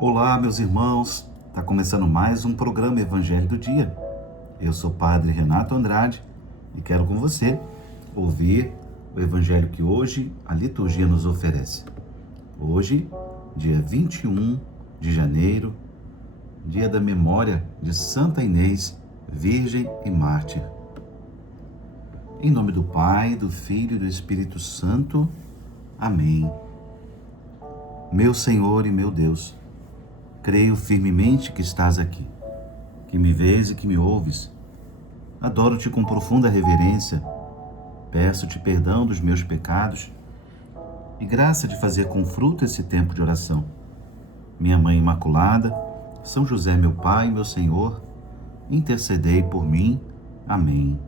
Olá, meus irmãos. Está começando mais um programa Evangelho do Dia. Eu sou o Padre Renato Andrade e quero com você ouvir o Evangelho que hoje a liturgia nos oferece. Hoje, dia 21 de janeiro, dia da memória de Santa Inês, Virgem e Mártir. Em nome do Pai, do Filho e do Espírito Santo. Amém. Meu Senhor e meu Deus, creio firmemente que estás aqui, que me vês e que me ouves. Adoro-te com profunda reverência, peço-te perdão dos meus pecados e graça de fazer com fruto esse tempo de oração. Minha Mãe Imaculada, São José, meu Pai e meu Senhor, intercedei por mim. Amém.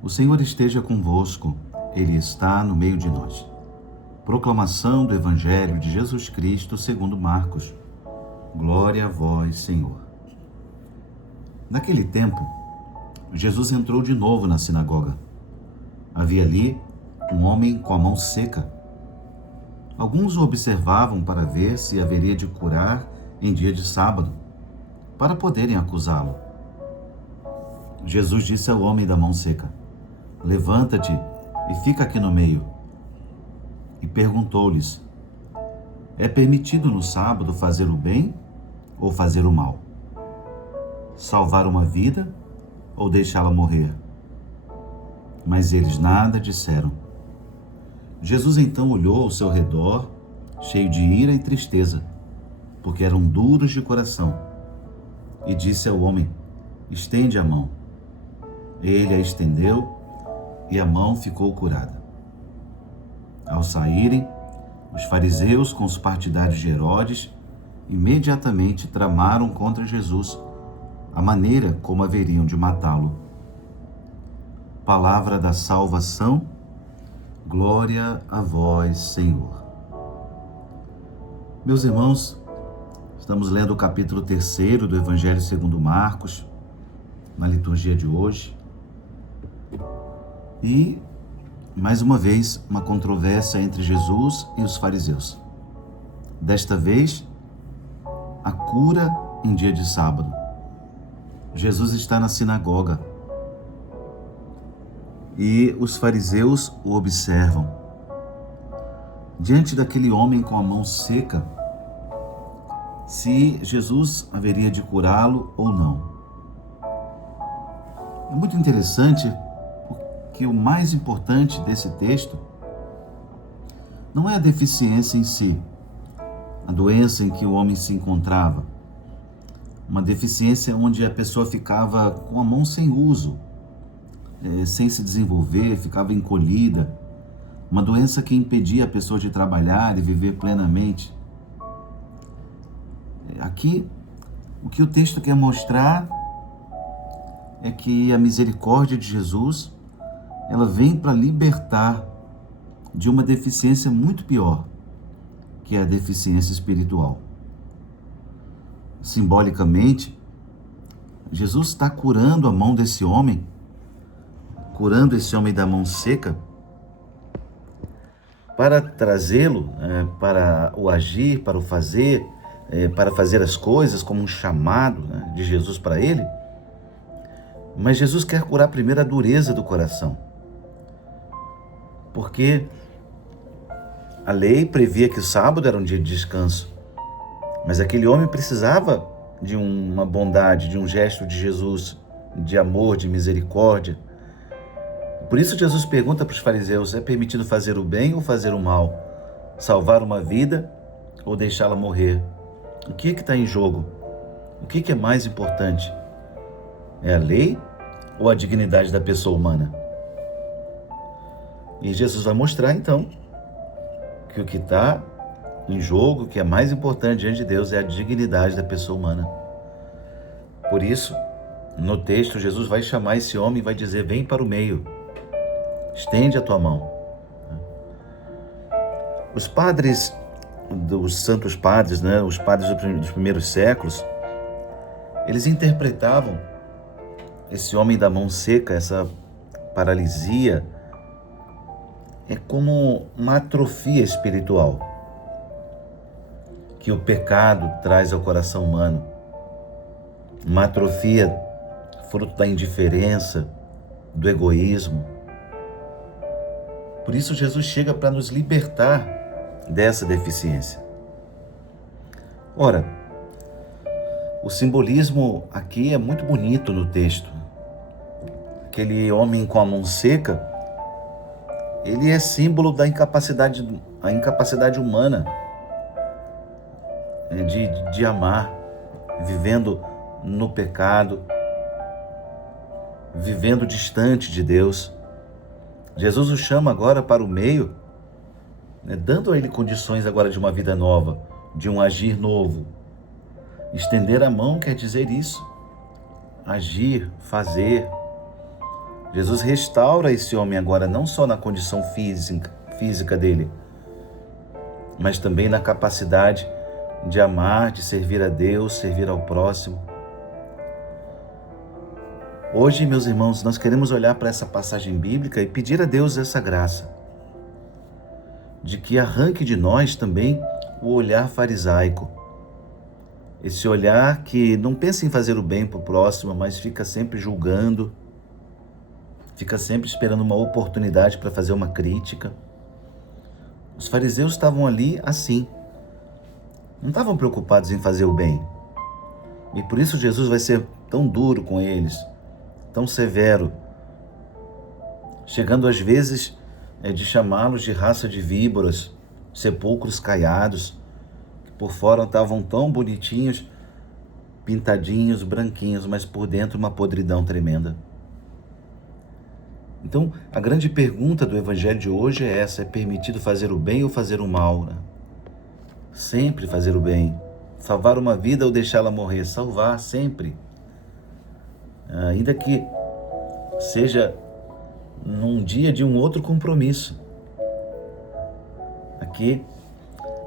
O Senhor esteja convosco, Ele está no meio de nós. Proclamação do Evangelho de Jesus Cristo segundo Marcos. Glória a vós, Senhor. Naquele tempo, Jesus entrou de novo na sinagoga. Havia ali um homem com a mão seca. Alguns o observavam para ver se haveria de curar em dia de sábado, para poderem acusá-lo. Jesus disse ao homem da mão seca: levanta-te e fica aqui no meio. E perguntou-lhes: é permitido no sábado fazer o bem ou fazer o mal? Salvar uma vida ou deixá-la morrer? Mas eles nada disseram. Jesus então olhou ao seu redor, cheio de ira e tristeza, porque eram duros de coração, e disse ao homem: estende a mão. Ele a estendeu e a mão ficou curada. Ao saírem, os fariseus com os partidários de Herodes imediatamente tramaram contra Jesus a maneira como haveriam de matá-lo. Palavra da salvação, glória a vós, Senhor. Meus irmãos, estamos lendo o capítulo 3 do Evangelho segundo Marcos, na liturgia de hoje. E mais uma vez, uma controvérsia entre Jesus e os fariseus. Desta vez, a cura em dia de sábado. Jesus está na sinagoga e os fariseus o observam. Diante daquele homem com a mão seca, se Jesus haveria de curá-lo ou não. É muito interessante que o mais importante desse texto não é a deficiência em si, a doença em que o homem se encontrava, uma deficiência onde a pessoa ficava com a mão sem uso, sem se desenvolver, ficava encolhida, uma doença que impedia a pessoa de trabalhar e viver plenamente. Aqui, o que o texto quer mostrar é que a misericórdia de Jesus ela vem para libertar de uma deficiência muito pior, que é a deficiência espiritual. Simbolicamente, Jesus está curando a mão desse homem, curando esse homem da mão seca, para trazê-lo para o agir, para o fazer, para fazer as coisas como um chamado de Jesus para ele. Mas Jesus quer curar primeiro a dureza do coração. Porque a lei previa que o sábado era um dia de descanso, mas aquele homem precisava de uma bondade, de um gesto de Jesus, de amor, de misericórdia. Por isso Jesus pergunta para os fariseus: é permitido fazer o bem ou fazer o mal? Salvar uma vida ou deixá-la morrer? O que está em jogo? O que é mais importante? É a lei ou a dignidade da pessoa humana? E Jesus vai mostrar, então, que o que está em jogo, o que é mais importante diante de Deus, é a dignidade da pessoa humana. Por isso, no texto, Jesus vai chamar esse homem e vai dizer: vem para o meio, estende a tua mão. Os padres, os santos padres, os padres dos primeiros séculos, eles interpretavam esse homem da mão seca, essa paralisia, é como uma atrofia espiritual. que o pecado traz ao coração humano. Uma atrofia fruto da indiferença, do egoísmo. Por isso Jesus chega para nos libertar dessa deficiência. Ora, o simbolismo aqui é muito bonito no texto. Aquele homem com a mão seca, ele é símbolo da incapacidade humana de amar, vivendo no pecado, vivendo distante de Deus. Jesus o chama agora para o meio, dando a ele condições agora de uma vida nova, de um agir novo. Estender a mão quer dizer isso, agir, fazer. Jesus restaura esse homem agora não só na condição física dele, mas também na capacidade de amar, de servir a Deus, servir ao próximo. Hoje, meus irmãos, nós queremos olhar para essa passagem bíblica e pedir a Deus essa graça, de que arranque de nós também o olhar farisaico, esse olhar que não pensa em fazer o bem para o próximo, mas fica sempre julgando, fica sempre esperando uma oportunidade para fazer uma crítica. Os fariseus estavam ali assim, não estavam preocupados em fazer o bem. E por isso Jesus vai ser tão duro com eles, tão severo, chegando às vezes de chamá-los de raça de víboras, sepulcros caiados, que por fora estavam tão bonitinhos, pintadinhos, branquinhos, mas por dentro uma podridão tremenda. Então, a grande pergunta do Evangelho de hoje é essa: é permitido fazer o bem ou fazer o mal? Sempre fazer o bem. Salvar uma vida ou deixá-la morrer? Salvar sempre. Ainda que seja num dia de um outro compromisso. Aqui,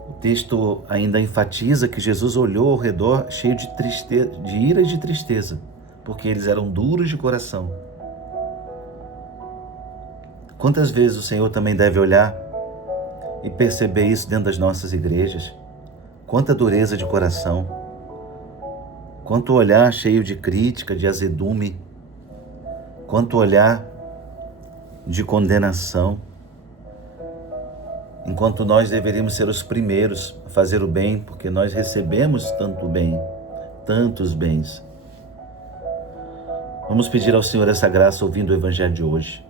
o texto ainda enfatiza que Jesus olhou ao redor cheio de tristeza, de ira e de tristeza, porque eles eram duros de coração. Quantas vezes o Senhor também deve olhar e perceber isso dentro das nossas igrejas? Quanta dureza de coração, quanto olhar cheio de crítica, de azedume, quanto olhar de condenação, enquanto nós deveríamos ser os primeiros a fazer o bem, porque nós recebemos tanto bem, tantos bens. Vamos pedir ao Senhor essa graça ouvindo o Evangelho de hoje.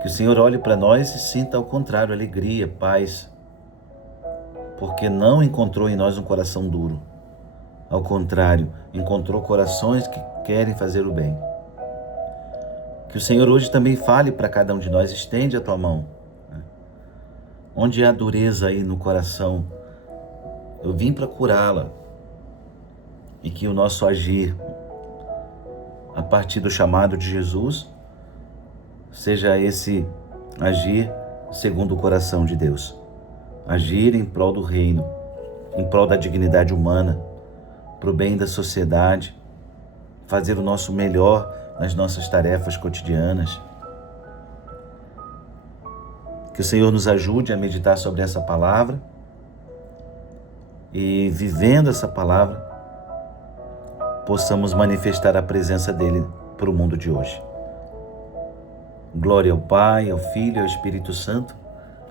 Que o Senhor olhe para nós e sinta ao contrário alegria, paz, porque não encontrou em nós um coração duro. Ao contrário, encontrou corações que querem fazer o bem. Que o Senhor hoje também fale para cada um de nós, estende a tua mão. Onde há dureza aí no coração, eu vim para curá-la. E que o nosso agir, a partir do chamado de Jesus, seja esse agir segundo o coração de Deus. Agir em prol do reino, em prol da dignidade humana, para o bem da sociedade, fazer o nosso melhor nas nossas tarefas cotidianas. Que o Senhor nos ajude a meditar sobre essa palavra e, vivendo essa palavra, possamos manifestar a presença dele para o mundo de hoje. Glória ao Pai, ao Filho e ao Espírito Santo,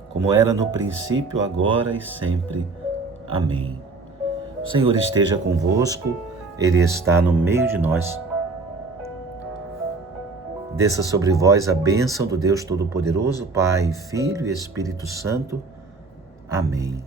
como era no princípio, agora e sempre. Amém. O Senhor esteja convosco, Ele está no meio de nós. Desça sobre vós a bênção do Deus Todo-Poderoso, Pai, Filho e Espírito Santo. Amém.